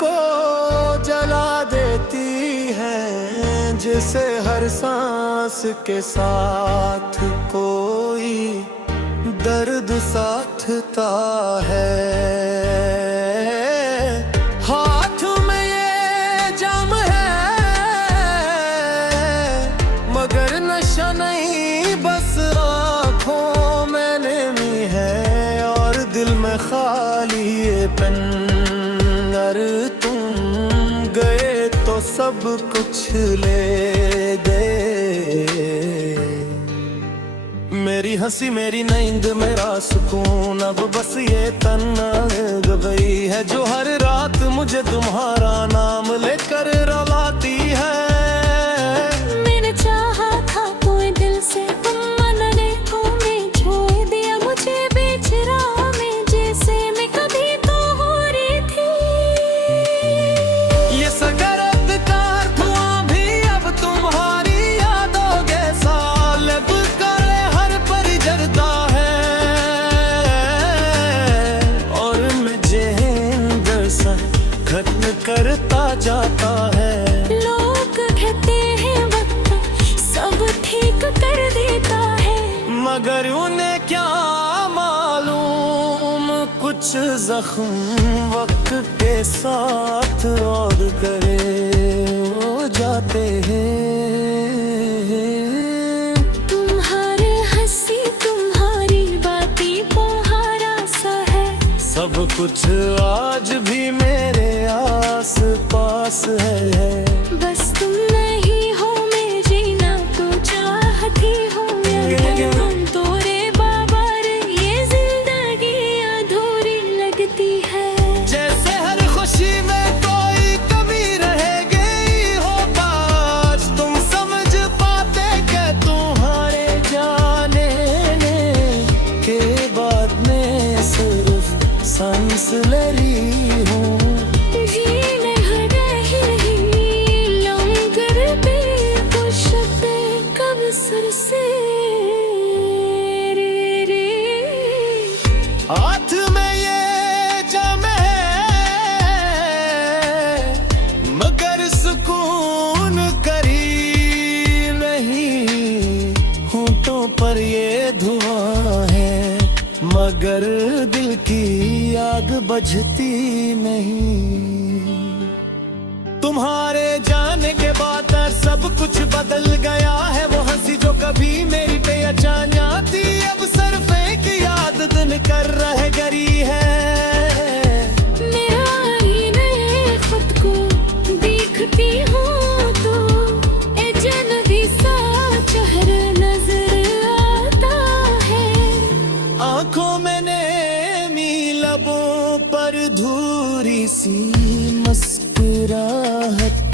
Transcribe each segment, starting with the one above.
को जला देती है, जिसे हर सांस के साथ कोई दर्द साथता है। हाथ में ये जाम है मगर नशा नहीं, बस आँखों में नेमी है और दिल में खाली ये पन। अगर तुम गए तो सब कुछ ले गए, मेरी हंसी मेरी नींद मेरा सुकून, अब बस ये तन्हाई गई है जो हर रात मुझे तुम्हारा नाम लेकर रुलाती है। मैंने चाहा था कोई दिल से, तुम मनने को मैं छोड़ दिया मुझे बीच राह में, जैसे मैं कभी तो हो रही थी। ये सगरत कार धुआं भी अब तुम्हारी यादों के साल करे हर पल जलता है, और मुझे अंदर से खत्म करता जाता है। लोग कहते हैं वक्त सब ठीक कर देता है, मगर उन्हें क्या मालूम कुछ जख्म वक्त के साथ और करे हो जाते हैं। तुम्हारे हंसी तुम्हारी बाती तुम्हारा सा है, सब कुछ आज भी मेरे आस पास है। बस तुम नहीं हो मैं जीना तो चाहती हूँ, अगर तुम तो रे बाबा रे ये जिंदगी अधूरी लगती है। जैसे हर खुशी में कोई कमी रह गई हो पास, तुम समझ पाते कि तुम्हारे जाने के बाद में सिर्फ सांस ले रही हूँ। जीने रही लंगर पे कुछ पे कब सर से रे। हाथ में ये जाम है मगर सुकून करीब नहीं, होठों पर ये धुआं है मगर दिल की आग बुझती नहीं। तुम्हारे जाने के बाद सब कुछ बदल गया है, वो हंसी जो कभी मेरी बेअचानियाँ थी अब सिर्फ एक याद दिन कर रह गई है। मेरा आईने खुद को देखती हूँ तो अजनबी सा चेहरा नजर आता है। आंखों में नेमी लबों पर धूरी सी मुस्कुराहट,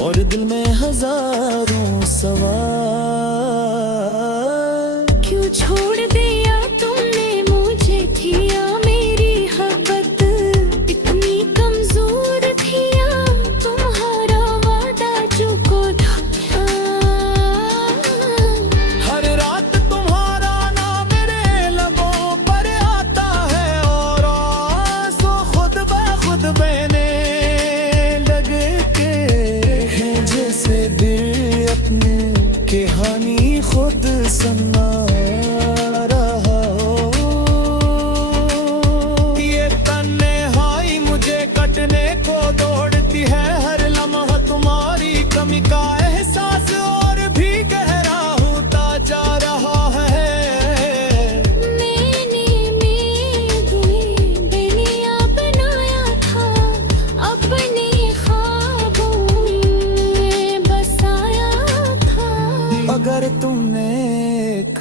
और दिल में हजारों सवाल। क्यों छोड़ दिया तुमने मुझे, किया मेरी हबत इतनी कमजोर थी या तुम्हारा वादा चुको था। हर रात तुम्हारा नाम मेरे लबों पर आता है, और आंसू खुद ब खुद बहने लगे के हैं, जैसे दिल अपने कहानी खुद सुना रहा हो। ये तन्हाई मुझे कटने को दौड़ती है, हर लम्हा तुम्हारी कमी का एहसास और भी गहरा होता जा रहा है। मैंने दुनिया बनाया था, अपने ख्वाबों में बसाया था। अगर तुमने एक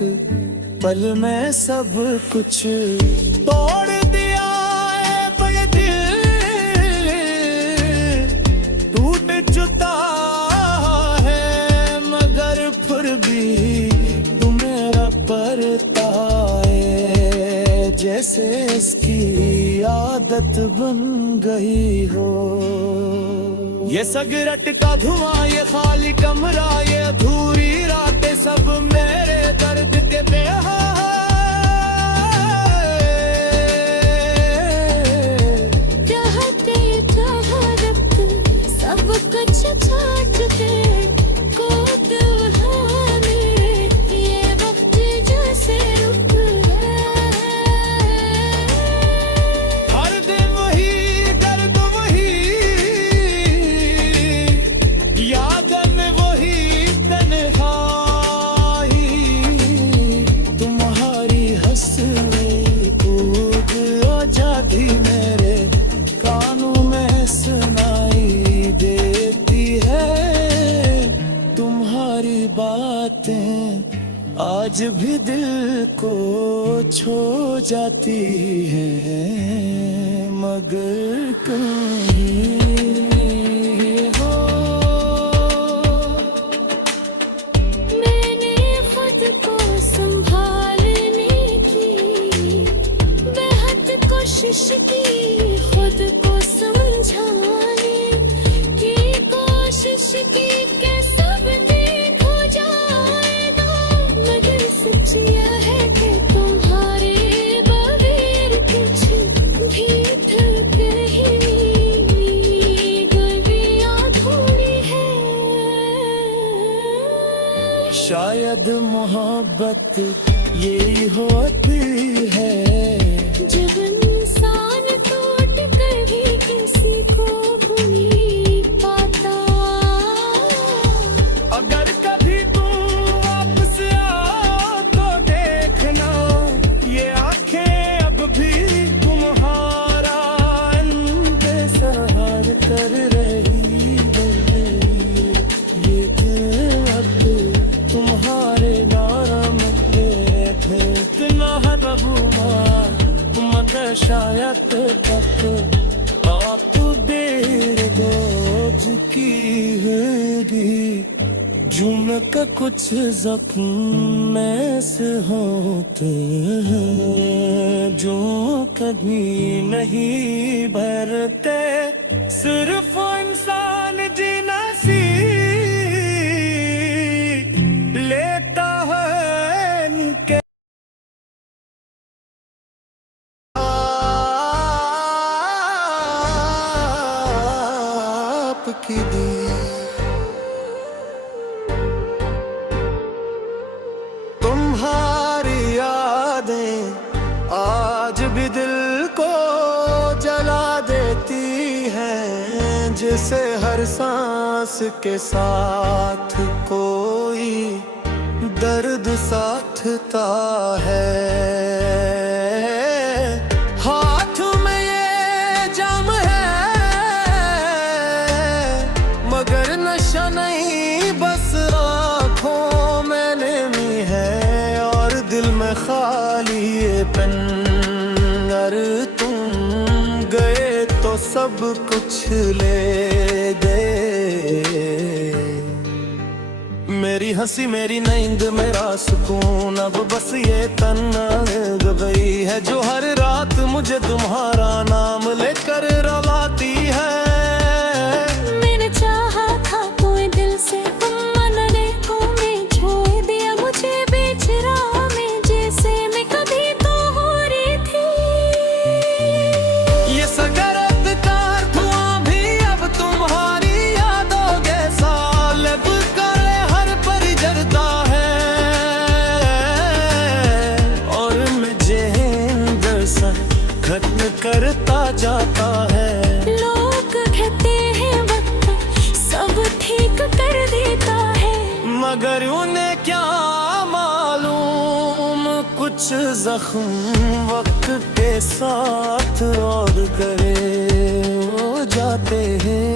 पल में सब कुछ तोड़ दिया है, ये दिल टूट चुका है, मगर फिर भी तुम मेरा परताए, जैसे इसकी आदत बन गई हो। ये सिगरेट का धुआं, ये खाली कमरा, ये अधूरी रातें, सब मेरे दर्द के बेहाल। चाहते चाह आज भी दिल को छू जाती है, मगर कहीं हो। मैंने खुद को संभालने की बेहद कोशिश की, खुद को समझाने की कोशिश की, कि सब ठीक हो जाएगा। मगर सच यह है कि तुम्हारे बगैर कुछ भी ठीक नहीं, गलियां थोड़ी है। शायद मोहब्बत यही होती है, जब इंसान टूट कर भी किसी को भूल पाता। अगर कभी तू वापस आओ तो देखना, ये आंखें अब भी तुम्हारा इंतजार कर रही है। ये दिल अब तुम्हारे नाम पे इतना है बबुआ, मगर शायद तक आप देर बोझ की होगी। जुम का कुछ जख्म ऐसे होते हैं जो कभी नहीं भरते, सिर्फ इंसान जीना सीख लेता है इनके। आपकी दी तुम्हारी यादें आज भी दिल को जला देती हैं, जिसे हर सांस के साथ कोई दर्द साथता है। हाथ में ये जाम है, मगर नशा नहीं, बस आँखों में नमी है और दिल में खाली ये पन। अगर तुम गए तो सब कुछ ले गए, मेरी हंसी मेरी नींद मेरा सुकून, अब बस ये तन्हाई गई है जो हर रात मुझे तुम्हारा नाम लेकर रुलाती है। मैंने चाहा था कोई दिल से, तुम मनने को मैं छोड़ दिया मुझे बीच राह में, जैसे मैं कभी तो हो रही थी। ये सगरत कार धुआं भी अब तुम्हारी यादों के सालब करे हर पर जलता है, और मुझे अंदर सा खत्म करता जाता है। लोग कहते हैं वक्त सब ठीक कर देता है, मगर उन्हें क्या मालूम, कुछ जख्म वक्त के साथ और करे हो जाते हैं।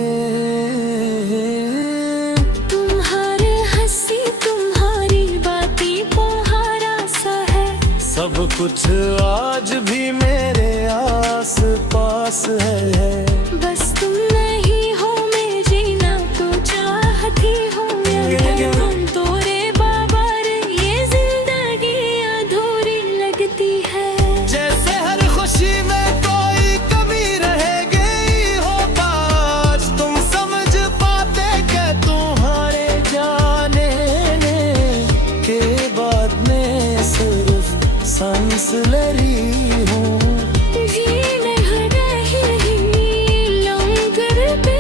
तुम्हारे हंसी तुम्हारी बातें पहाड़ा सा है, सब कुछ आज भी मेरे आस पास है। बस तुम नहीं हो मैं जीना तो चाहती हूँ, तुम तोरे बाबा रे ये जिंदगी अधूरी लगती है। जैसे हर खुशी में कोई कमी रहेगी हो पास, तुम समझ पाते कि तुम्हारे जाने के बाद में सिर्फ सांस ले रही हूँ। जी नहीं रही लंगर पे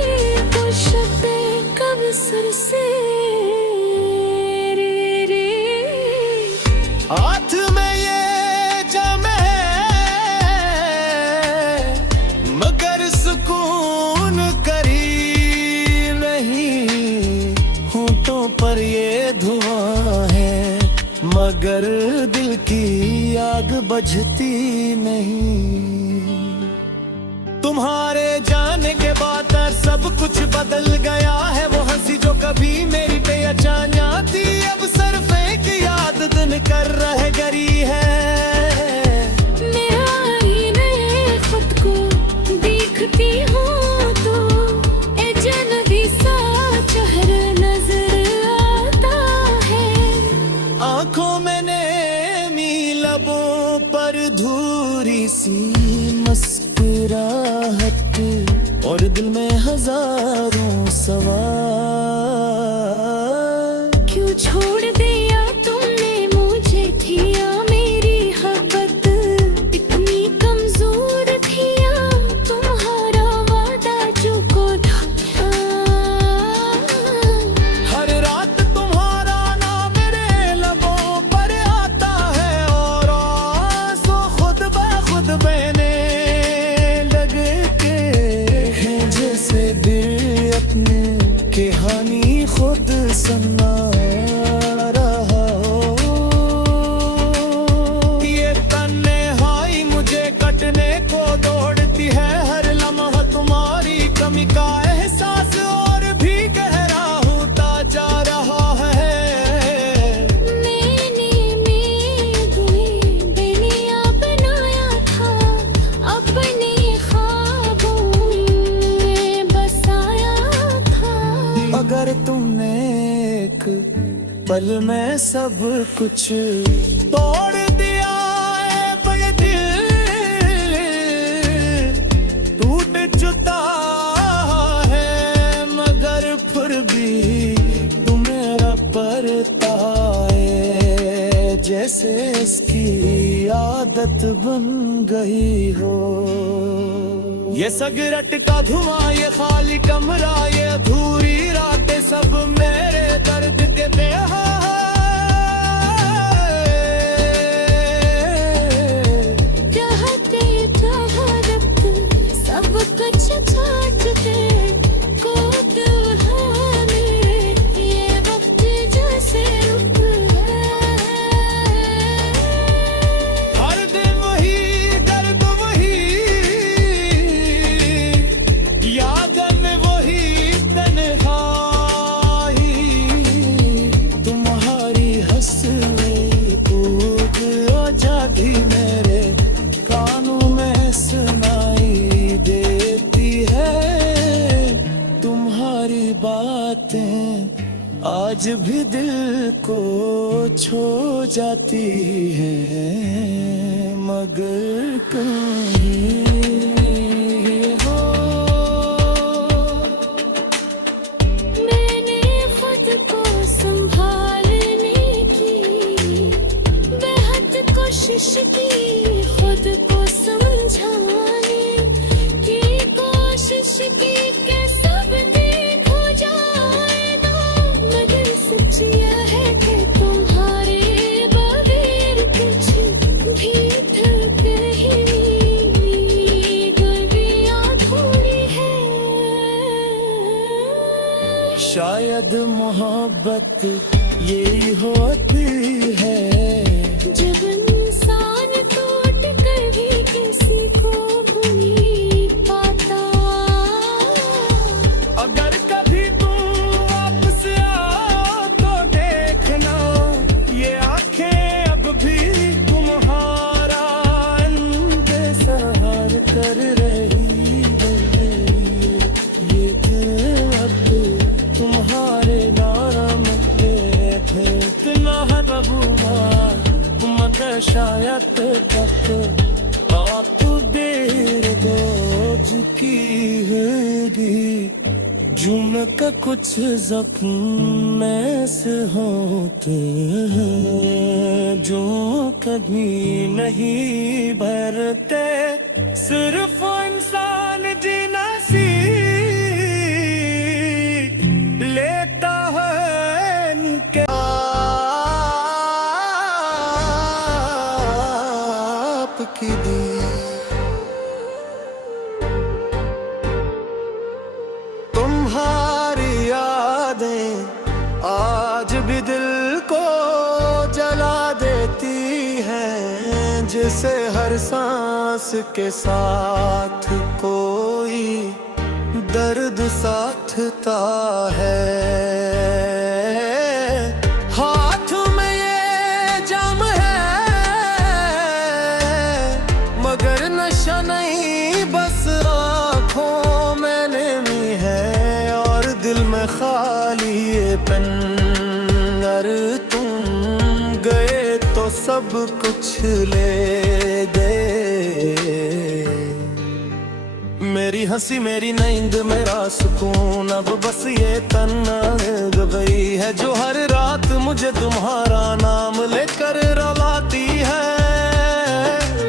कुछ पे कब सर से रे। हाथ में ये जाम है, मगर सुकून करीब नहीं। होठों पर ये धुआं है, मगर दिल की आग बुझती नहीं। तुम्हारे जाने के बाद सब कुछ बदल गया है, वो हंसी जो कभी मेरी बेअचान थी अब सिर्फ एक याद दिन कर और दिल में हजारों सवाल। क्यों छोड़ दिया तुमने मुझे, थिया मेरी हबत इतनी कमजोर थिया, तुम्हारा वादा जो को था। हर रात तुम्हारा नाम मेरे लबों पर आता है और आंसू खुद ब खुद बहने लगते हैं, जैसे दिल अपने कहानी खुद सुना रहा हो। ये तन्हाई मुझे कटने को दौड़ती है, हर लम्हा तुम्हारी कमी का एहसास और भी गहरा होता जा रहा है। मैंने दुनिया बनाया था, अपने ख्वाबों में बसाया था। अगर तुमने एक पल में सब कुछ तोड़ दिया है, ये दिल टूट चुका है, मगर फिर भी तुम मेरा परता है, जैसे इसकी आदत बन गई हो। ये सिगरेट का धुआं, ये खाली कमरा, ये अधूरी रातें, सब मेरे दर्द के बेहाल। चाहते चाहत सब कुछ छाट दे, कोट में ये वक्त जैसे रुक है। हर दिन वही दर्द, वही याद में, वही तन्हाई, तुम्हारी हंसने कूद और जागी मेरे कानों में सुनाई देती है। तुम्हारी बातें आज भी दिल को छू जाती है, मगर कहीं हो। मैंने खुद को संभालने की बेहद कोशिश की, खुद को समझाने की कोशिश की कि सब ठीक हो जाएगा, मगर सच यह है कि तुम्हारे बगैर कुछ भी ढलके ही गलियां थोड़ी है। शायद मोहब्बत यही होती है, जब इंसान टूट कर भी किसी को भूल पाता। अगर कभी तुम वापस आओ तो देखना, ये आंखें अब भी तुम्हारा इंतजार कर रही है। ये दिल अब तुम्हारे नाम पे इतना है बबुआ, मगर शायद तक आप देर बोझ की होगी, जुम का कुछ जख्म ऐसे होते हैं जो कभी नहीं भरते, सिर्फ इंसान जीना सीख लेता है इनके आपकी दी। तुम्हारी यादें आज भी दिल को जला देती हैं, जिसे हर सांस के साथ कोई दर्द साथता है। हाथ में ये जाम है, मगर नशा नहीं, बस आँखों में नमी है और दिल में खाली ये पन। अगर तुम गए तो सब कुछ ले गए, मेरी तेरी हंसी मेरी नींद मेरा सुकून, अब बस ये तन्ना गई है जो हर रात मुझे तुम्हारा नाम लेकर रुलाती है।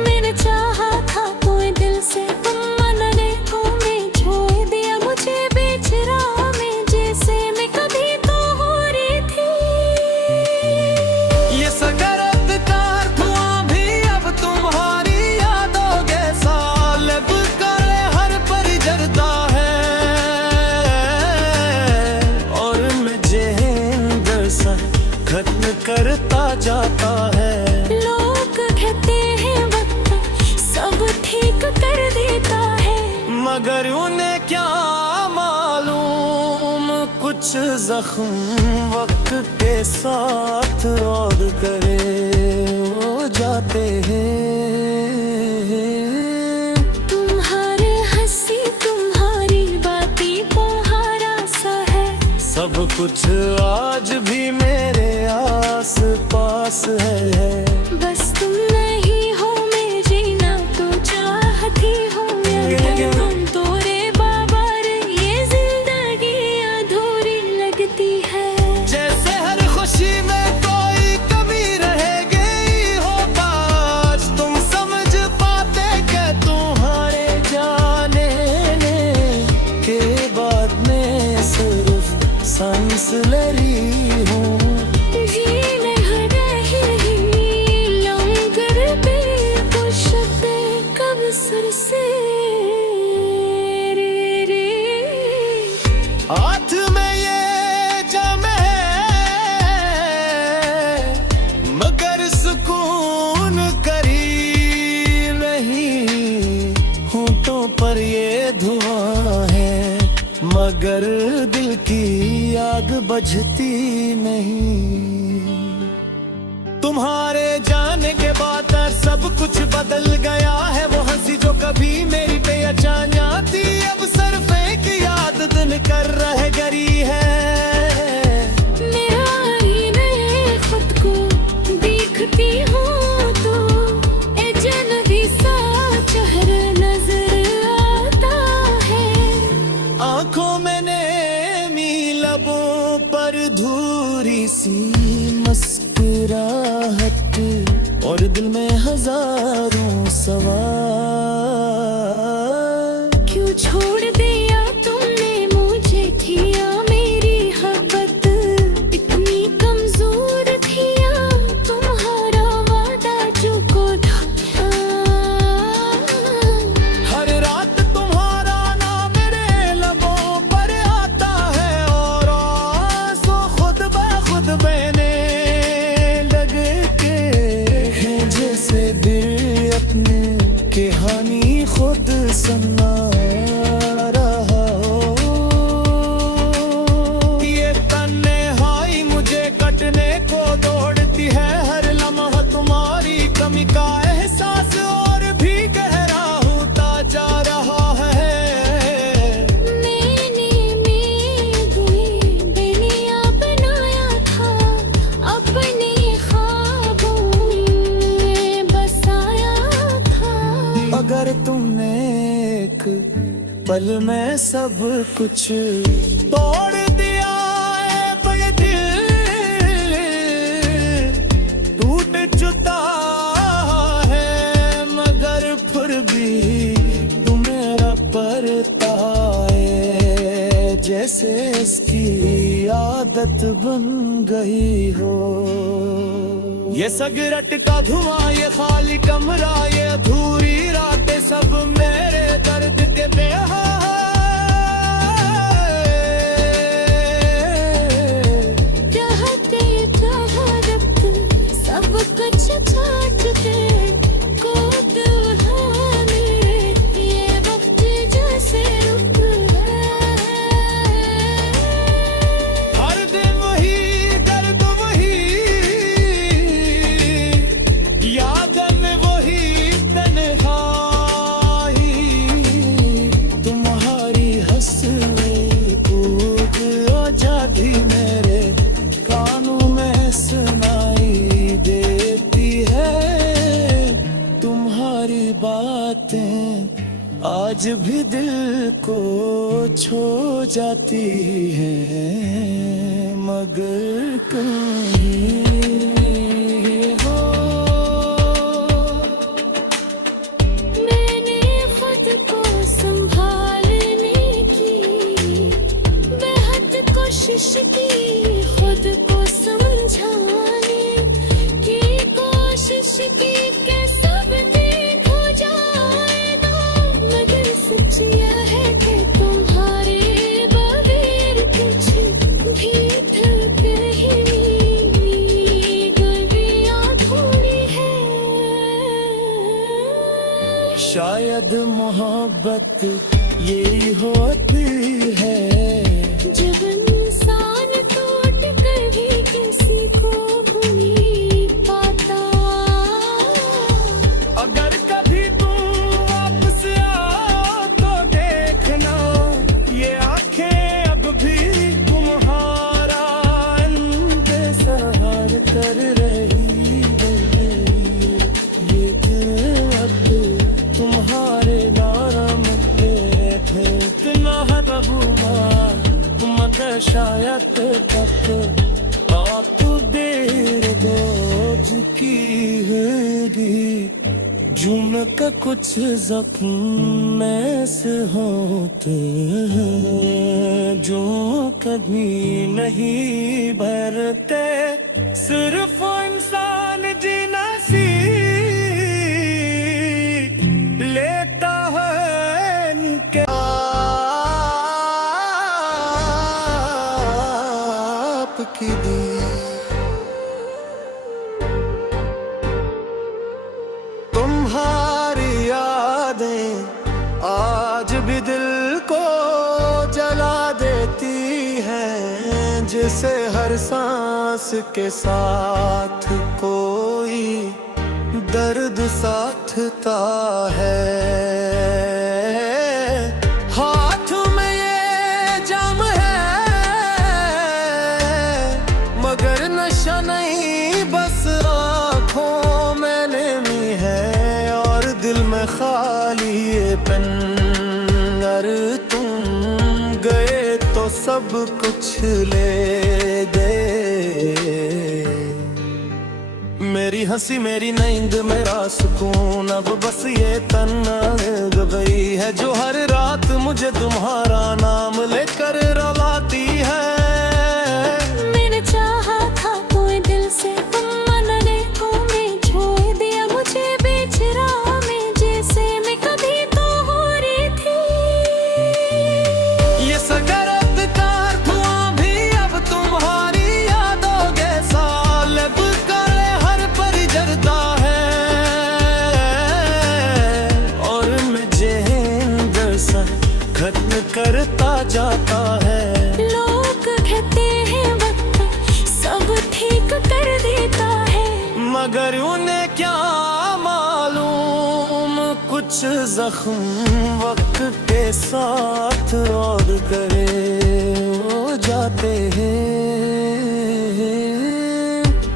मैंने चाहा था कोई दिल से, तुम मनने को मैं छोड़ दिया मुझे बीच राह में, जैसे मैं कभी तो हो रही थी। ये सगरत कार धुआं भी अब तुम्हारी यादों के साल कर हर पर जरता है, और मुझे अंदर सा खत्म करता जाता है। लोग कहते हैं वक्त सब ठीक कर देता है, मगर उन्हें क्या मालूम कुछ जख्म वक्त के साथ और करे हो जाते हैं। तुम्हारे हंसी तुम्हारी बातें तुम्हारा सा है, सब कुछ आज भी मेरे आस पास है। बस तुम नहीं हो मैं जीना तो चाहती हूँ, अगर तुम तो रे बाबा रे ये जिंदगी अधूरी लगती है। जैसे हर खुशी में कोई कमी रह गई हो पास, तुम समझ पाते कि तुम्हारे जाने के बाद में सिर्फ सांस ले रही हूँ। जी नहीं रही लंगर पे पुष्पे कब सर से रे हाथ में ये जम है मगर सुकून करीब नहीं, होठों पर ये धुआं है मगर दिल की आग बुझती नहीं। तुम्हारे जाने के बाद सब कुछ बदल गया है, वो हंसी जो कभी मेरी बेअचानियाँ थी अब सिर्फ एक याद दिन कर रह गई है। मेरी मैं खुद को देखती हूँ तो अजनबी सा चेहरा नजर आता है। आंखों में नेमी लबों पर धूरी सी मुस्कुराहट, और दिल में हजारों सवाल। क्यों छोड़ दिया तुमने मुझे, किया मेरी हबत इतनी कमजोर थी या तुम्हारा वादा चुको था। हर रात तुम्हारा नाम मेरे लबों पर आता है, और आंसू खुद ब खुद बहने लगते हैं, जैसे दिल अपने कहानी खुद सुना रहा हो। ये तन्हाई मुझे कटने को दौड़ती है, हर लम्हा तुम्हारी कमी का एहसास और भी गहरा होता जा रहा है। मैंने दुनिया बनाया था, अपने ख्वाबों में बसाया था, अगर तुमने एक पल में सब कुछ तोड़ दिया है, तो ये दिल टूट चुका है, मगर फिर भी तुम मेरा परता है, जैसे इसकी आदत बन गई हो। ये सिगरेट का धुआं, ये खाली कमरा, ये अधूरी रातें सब मेरे दर्द के बेहा। चाहते चाहत सब कुछ छाट के कोट उठाने, ये वक्त जैसे रुक हर दिन वही दर्द वही याद में वही तन्हाई, को छो जाती है, मगर कहीं हो। मैंने खुद को संभालने की बेहद कोशिश की, खुद को समझाने की कोशिश की कि सब ठीक हो जाएगा, मगर सच यह है कि तुम्हारे बगैर कुछ भी ठीक नहीं, गलियां थोड़ी है। शायद मोहब्बत यही होती है, जब इंसान टूट कर भी किसी को भूल पाता। अगर कभी तुम वापस आओ तो देखना, ये आंखें अब भी तुम्हारा इंतज़ार कर रही है, ये दिल अब तुम्हारे नाम पे इतना हुआ, मगर शायद तक आप देर बोझ की होगी, जुम्न का कुछ जख्म ऐसे होते हैं जो कभी नहीं भरते, सिर्फ इंसान जीना सीख लेता है इनके आपकी दी। तुम्हारी यादें आज भी दिल को जला देती हैं, जिसे हर सांस के साथ कोई दर्द साथता है। हाथ में ये जाम है, मगर नशा नहीं, बस आँखों में नमी है और दिल में खाली ये पन। अगर तुम गए तो सब कुछ ले गए, मेरी हंसी मेरी नींद मेरा सुकून, अब बस ये तन्हाई गई है जो हर रात मुझे तुम्हारा नाम लेकर रुलाती है। मैंने चाहा था कोई दिल से, तुम मनने को मैं छोड़ दिया मुझे बीच राह में, जैसे मैं कभी तो हो रही थी। ये सगरत कार धुआं भी अब तुम्हारी यादों के सालब करे हर परी जरता है, और मुझे अंदर से खत्म करता जाता है। लोग कहते हैं वक्त सब ठीक कर देता है, मगर उन्हें क्या मालूम, कुछ जख्म वक्त के साथ और करे हो जाते हैं।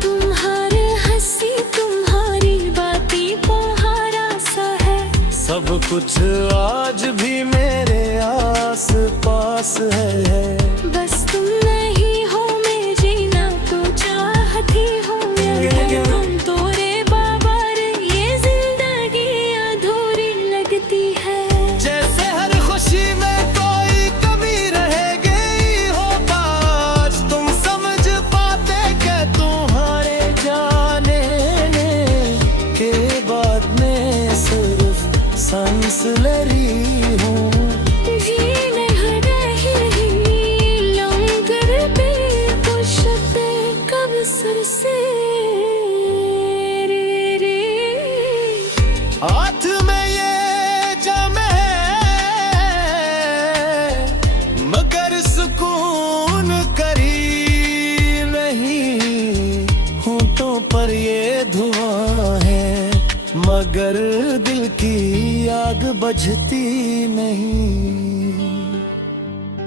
तुम्हारे हंसी तुम्हारी बातें तुम्हारा सा है, सब कुछ आज भी मेरे आस पास है, बस तुम नहीं हो मैं जीना तो चाहती हूँ, अगर तुम तोरे बाबा रे ये जिंदगी अधूरी लगती है। जैसे हर खुशी में कोई कमी रहेगी हो पास, तुम समझ पाते कि तुम्हारे जाने के बाद में सिर्फ सांस ले रही हूँ। जी नहीं रही लंगर पे पुष्पे कब सर से रे। हाथ में ये जम है, मगर सुकून करी नहीं, होठों पर ये धुआं है, मगर दिल की आग बुझती नहीं।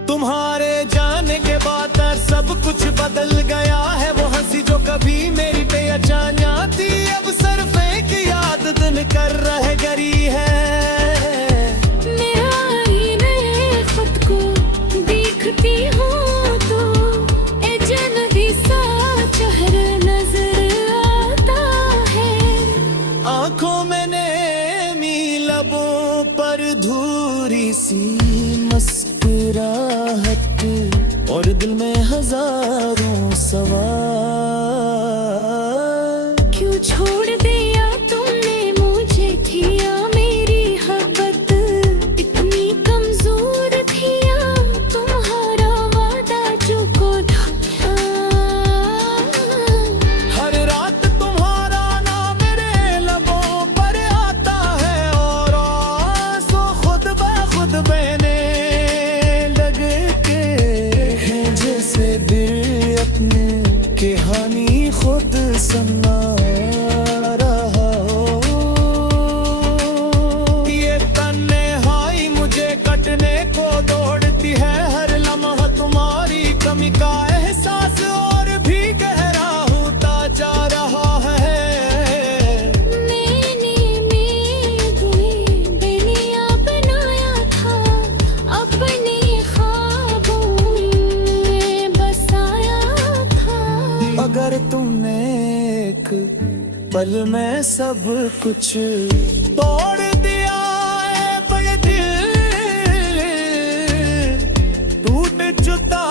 तुम्हारे जाने के बाद सब कुछ बदल गया है, वो हंसी जो कभी मेरी पे अचानक थी, अब सिर्फ एक याद दिन कर रह गई है। मेरा आईने दिल में हजारों सवाल। क्यों छोड़ दिया तुमने मुझे, किया मेरी हबत इतनी कमजोर थी या तुम्हारा वादा चुको था। हर रात तुम्हारा नाम मेरे लबों पर आता है और आंसू खुद ब खुद बहने लगे के हैं, जैसे दिल अपने कहानी खुद सुना रहा हो। ये तन्हाई मुझे कटने को दौड़ती है, हर लम्हा तुम्हारी कमी का एहसास और भी गहरा होता जा रहा है। मैंने दुनिया बनाया था, अपने ख्वाबों में बसाया था। अगर तुमने एक पल में सब कुछ तोड़ दिया है, ये दिल टूट चुका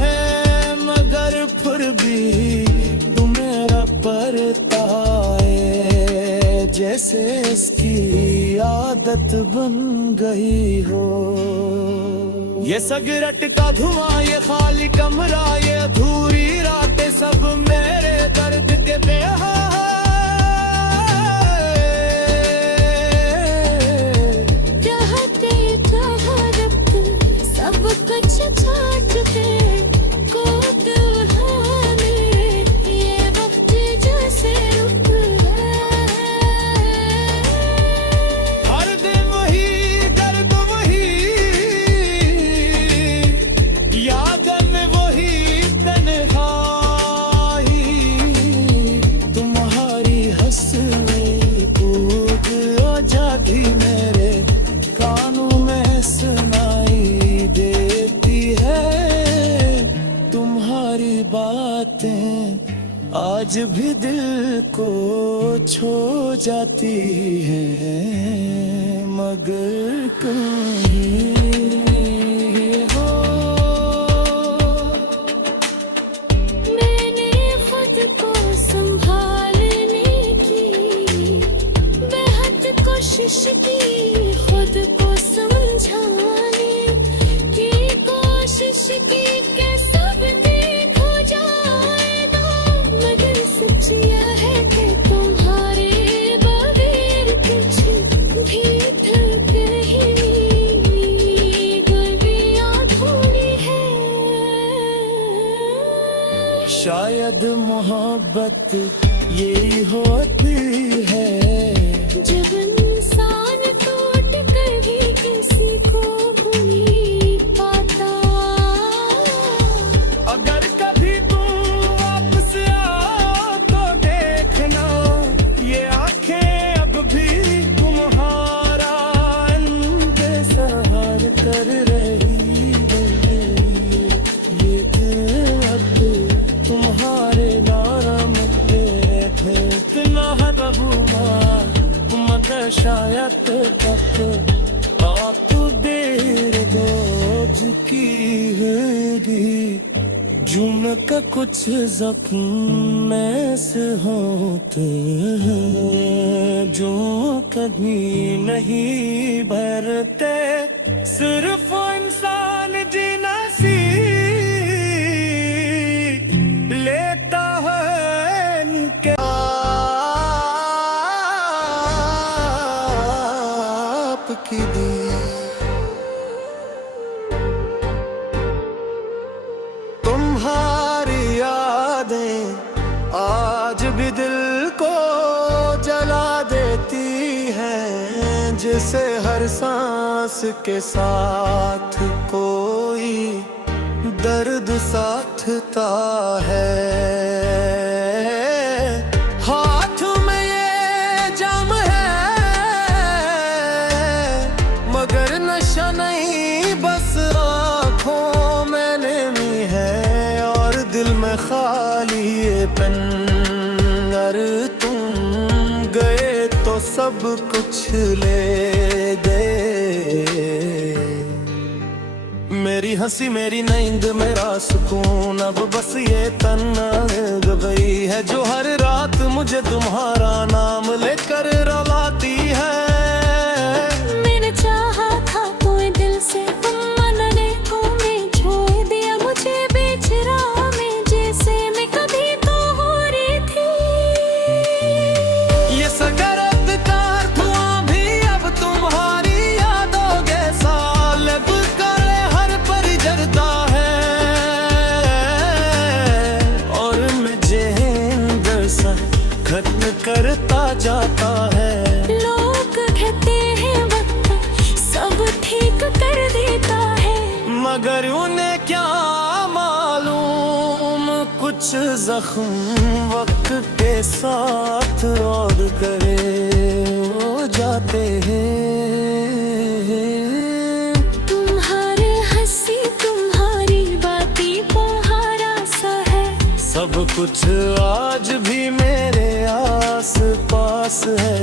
है, मगर फिर भी तुम मेरा परताए, जैसे इसकी आदत बन गई हो। ये सिगरेट का धुआं, ये खाली कमरा, ये अधूरी रातें, सब मेरे दर्द के बेहाल। रहते तहरक सब कुछ छाट के कोतवाली, ये वक्त जैसे रुक है। हर दिन वही दर्द, वही याद में, वही तन्हाई, तुम्हारी हंसने कूद और जागी मेरे कानों में सुनाई देती है। तुम्हारी बातें आज भी दिल को छू जाती है, मगर कहीं हो। मैंने खुद को संभालने की बेहद कोशिश की, खुद को समझाने की कोशिश की कि सब ठीक हो जाएगा, मगर सच यह है कि तुम्हारे बगैर कुछ भी ठीक नहीं, गलियां थोड़ी है। शायद मोहब्बत यही होती है, जब इंसान टूट कर भी किसी को भूल पाता। अगर कभी तुम वापस आओ तो देखना, ये आंखें अब भी तुम्हारा इंतज़ार कर रही है। ये दिल अब तुम्हारे नाम पे इतना है बबूमा, मगर शायद तक आप देर बोझ की होगी। जुन का कुछ जख्म में से होते हैं, जो कभी नहीं भरते, सिर्फ इंसान जीना सीख लेता है इनके आपकी दी। तुम्हारी यादें आज भी दिल को जला देती हैं, जिसे हर सांस के साथ कोई दर्द साथता है। हाथ में ये जाम है, मगर नशा नहीं, बस आँखों में नमी है और दिल में खाली ये पन। अगर तुम गए तो सब कुछ ले गए, मेरी हंसी मेरी नींद मेरा सुकून, अब बस ये तन्हाई गई है जो हर रात मुझे तुम्हारा नाम लेकर रुलाती है। मैंने चाहा था कोई दिल से, तुम मनने को में छोड़ दिया मुझे बीच राह में, जैसे मैं कभी तो हो रही थी। ये सगरत कार धुआं भी अब तुम्हारी यादों के सालब करे हर पर जरता है, और मुझे अंदर सा खत्म करता जाता है। लोग कहते हैं वक्त सब ठीक कर देता है, मगर उन्हें क्या मालूम कुछ जख्म वक्त के साथ और करे हो जाते हैं। तुम्हारे हंसी तुम्हारी बाती तुम्हारा सा है, सब कुछ आज भी मेरे आस पास है।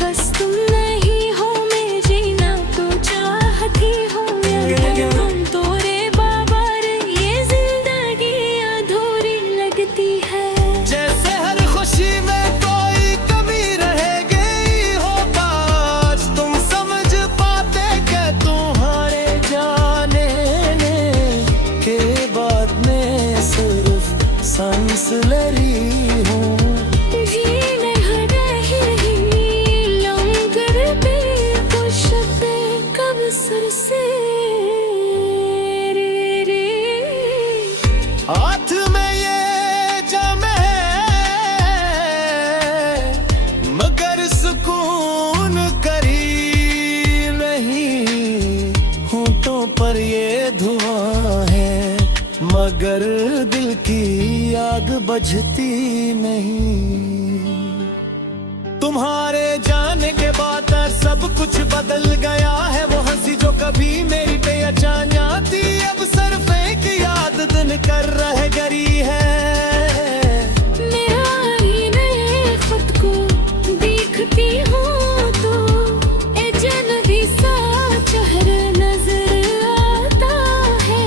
बस तुम नहीं हो मैं जीना तो चाहती हूँ, अगर तुम तो रे बाबा रे ये जिंदगी अधूरी लगती है। जैसे हर खुशी में कोई कमी रह गई हो काश तुम समझ पाते कि तुम्हारे जाने के बाद मैं सिर्फ सांस ले रही हूँ। जी नहीं रही लंगर पे कुछ पे कब सर से रे हाथ में ये जम है मगर सुकून करीब नहीं, होठों पर ये धुआं है मगर दिल की आग बुझती नहीं। तुम्हारे जाने के बाद सब कुछ बदल गया है, वो हंसी जो कभी मेरी पहचान थी अब सिर्फ एक याद दिन कर रह गई है। मेरा आईने खुद को देखती हूँ तो अजनबी सा चेहरा नजर आता है।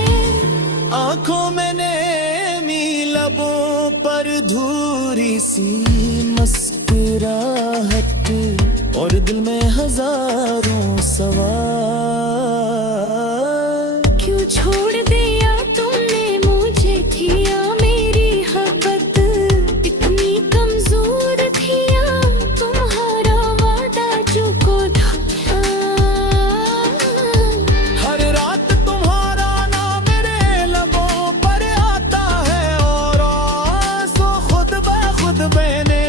आंखों में नैनी लबों पर धूरी सी मुस्कुराहट, और दिल में हजारों सवाल। क्यों छोड़ दिया तुमने मुझे, किया मेरी हबत इतनी कमजोर थी या तुम्हारा वादा चुको था। हर रात तुम्हारा नाम मेरे लबों पर आता है, और आंसू खुद ब खुद बहने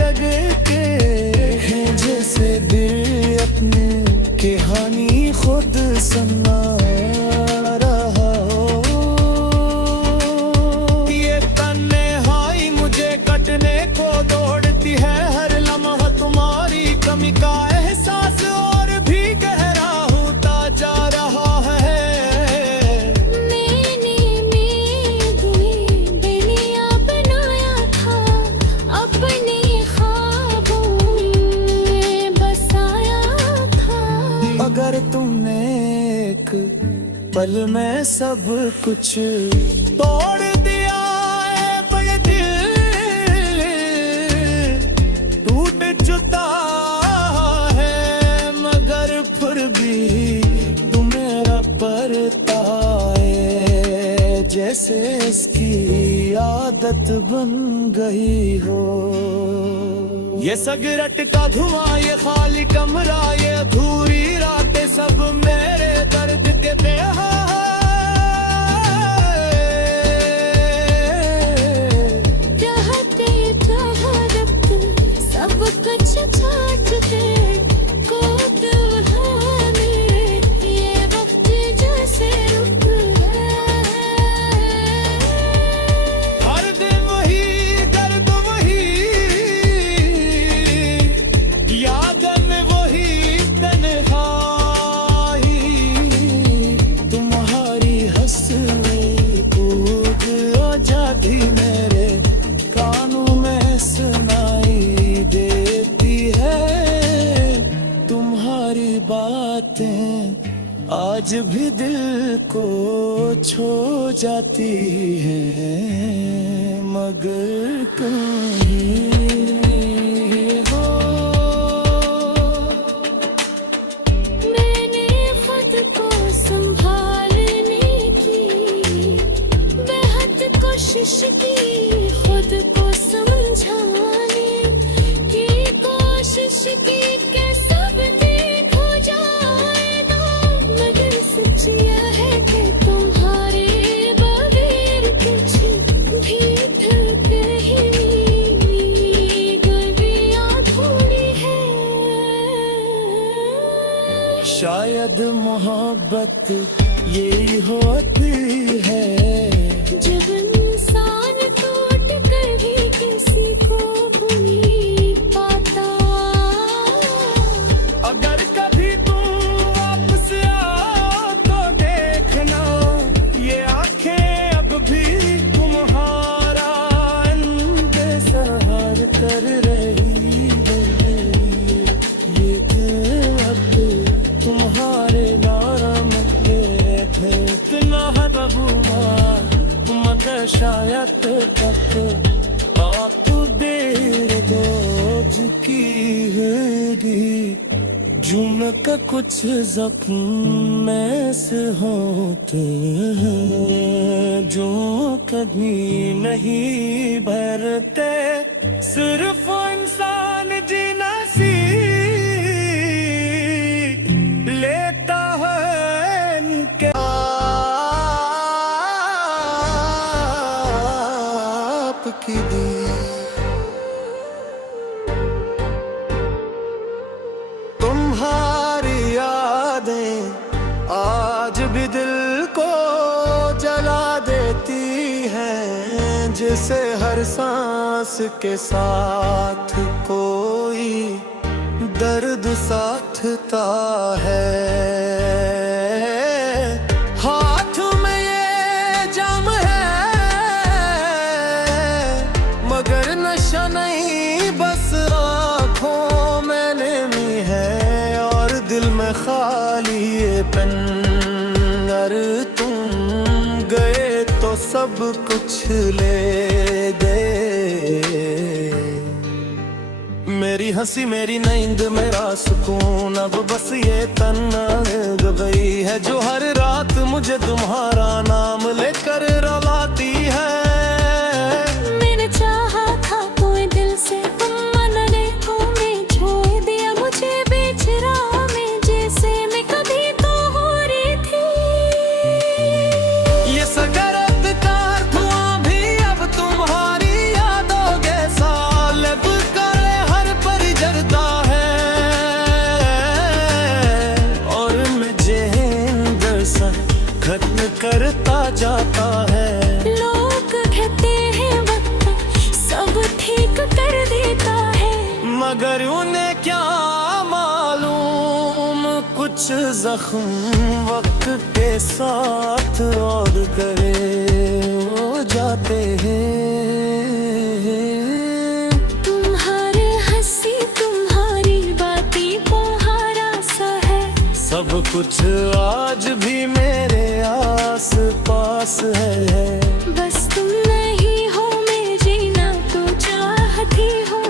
लगते हैं, जैसे दिल अपने कहानी खुद सुना रहा हो। ये तन्हाई मुझे कटने को दौड़ती है, हर लम्हा तुम्हारी कमी का एहसास और भी गहरा होता जा रहा है। मैंने दुई दुनिया बनाया था, अपने ख्वाबों में बसाया था। अगर तुमने एक पल में सब कुछ तोड़ दिया है, ये दिल टूट चुका है, मगर फिर भी तुम मेरा परता है, जैसे इसकी आदत बन गई हो। ये सिगरेट का धुआं, ये खाली कमरा, ये अधूरी रातें सब मेरे दर्द के बेहा। चाहते चाहत सब कुछ छाटते को दुल्हने, ये वक्त जैसे रुक हर दिन वही दर्द वही याद में वही तन्हाई, आज भी दिल को छू जाती है, मगर कहीं हो। मैंने खुद को संभालने की बेहद कोशिश की, खुद को समझाने की कोशिश की कि सब ठीक हो जाएगा, मगर सच यह है कि तुम्हारे बगैर कुछ भी ठीक नहीं, गलियां थोड़ी है। शायद मोहब्बत यही होती है, जब इंसान टूट कर भी किसी को भूल पाता। अगर कभी तुम वापस आओ तो देखना, ये आंखें अब भी तुम्हारा इंतज़ार कर रही है, ये दिल अब तुम्हारे नाम के इतना है बबुआ, मगर शायद तक आप देर बोझ की होगी, जुन का कुछ जख्म ऐसे होते हैं जो कभी नहीं भरते, सिर्फ इंसान जीना सीख लेता है इनके आपकी दी। तुम्हारी यादें आज भी दिल को जला देती हैं, जिसे हर सांस के साथ कोई दर्द साथता है। हाथ में ये जाम है, मगर नशा नहीं, बस आँखों में नमी है और दिल में खाली ये पन। अगर तुम गए तो सब कुछ ले गए, मेरी हंसी मेरी नींद मेरा सुकून, अब बस ये तन्हाई गई है जो हर रात मुझे तुम्हारा नाम लेकर रुलाती है। मैंने चाहा था कोई दिल से, तुम मनने को मैं छोड़ दिया मुझे बीच राह में, जैसे मैं कभी तो हो रही थी। ये सगरदकार धुआं भी अब तुम्हारी यादों के सालब करे हर पर जलता है, और मुझे अंदर सा खत्म करता जाता है। लोग कहते हैं वक्त सब ठीक कर देता है, मगर उन्हें क्या मालूम, कुछ जख्म वक्त के साथ और करे हो जाते हैं। तुम्हारे हंसी तुम्हारी बातें तुम्हारा सा है, सब कुछ आज भी मेरे आस पास है। बस तुम नहीं हो मैं जीना तो चाहती हूँ,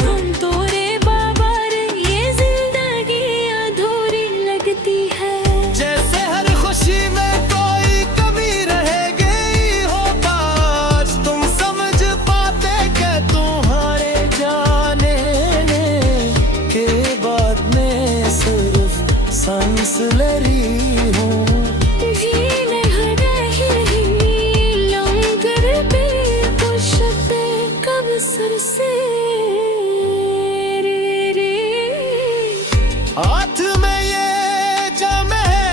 तुम तो रे बाबा रे ये जिंदगी अधूरी लगती है। जैसे हर खुशी में कोई कमी रह गई हो काश, तुम समझ पाते कि तुम्हारे जाने के बाद में सिर्फ सांस ले रही हूँ। जी नहीं रही लंगर पे कुछ पे कब सर से रे रे। हाथ में ये जाम है,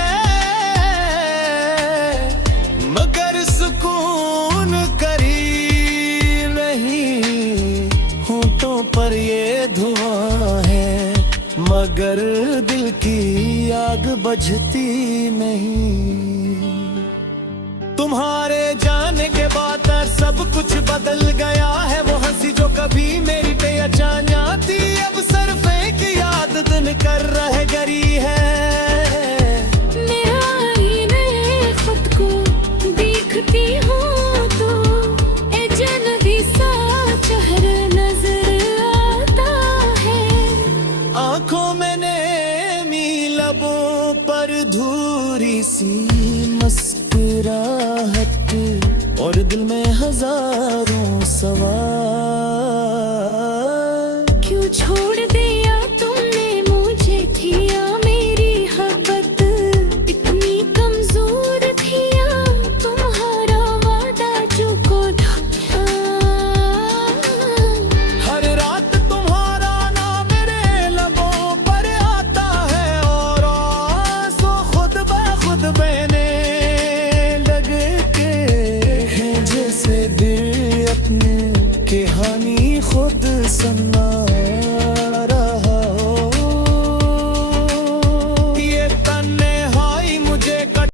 मगर सुकून करीब नहीं, होठों पर ये धुआं है, मगर दिल की आग बुझती नहीं। तुम्हारे जाने के बाद सब कुछ बदल गया है, वो हंसी जो कभी मेरी पहचान थी अब सिर्फ एक याद दिन कर रह गई है। मेरा राहत और दिल में हजारों सवाल। क्यों छोड़ दिया तुमने मुझे, थिया मेरी हबत इतनी कमजोर थी या तुम्हारा वादा चुको था। हर रात तुम्हारा नाम मेरे लबों पर आता है और आंसू खुद ब खुद बहने लगते हैं, जैसे दिल अपने कहानी खुद सुना